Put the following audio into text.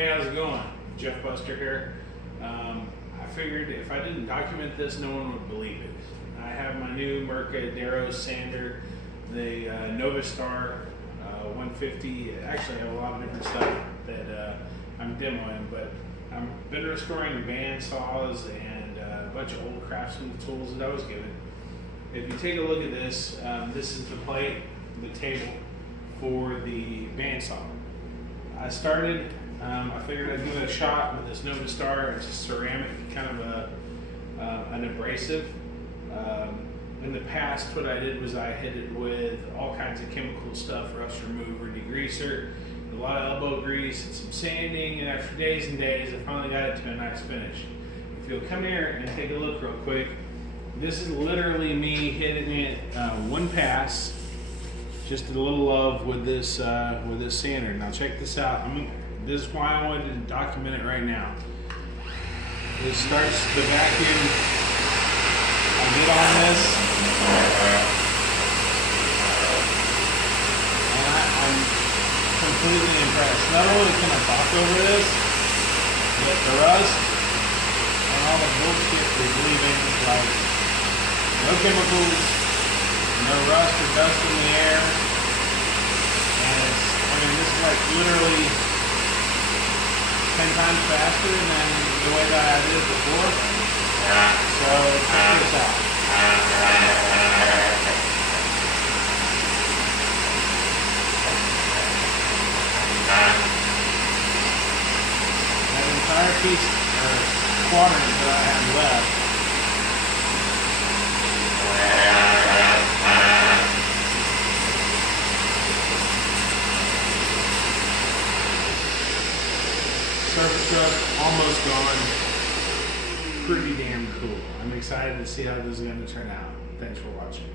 Hey, how's it going? Jeff Buster here. I figured if I didn't document this, no one would believe it. I have my new Mirka Deros sander, the Novastar 150. Actually, I have a lot of different stuff that I'm demoing, but I've been restoring band saws and a bunch of old Craftsman tools that I was given. If you take a look at this, this is the plate, the table for the bandsaw. I figured I'd give it a shot with this Novastar. It's a ceramic, kind of an abrasive. In the past, what I did was I hit it with all kinds of chemical stuff, rust remover, degreaser, a lot of elbow grease, and some sanding, and after days and days, I finally got it to a nice finish. If you'll come here and take a look real quick, this is literally me hitting it one pass, just a little love with this sander. Now check this out. This is why I wanted to document it right now. This starts the vacuum. I get on this, and I'm completely impressed. Not only can I talk over this, but the rust and all the bullshit is leaving, like no chemicals, no rust or dust in the air, and this is like literally 10 times faster than the way that I did it before. So check this out. That entire piece or quadrant that I have left, surface rust almost gone. Pretty damn cool. I'm excited to see how this is going to turn out. Thanks for watching.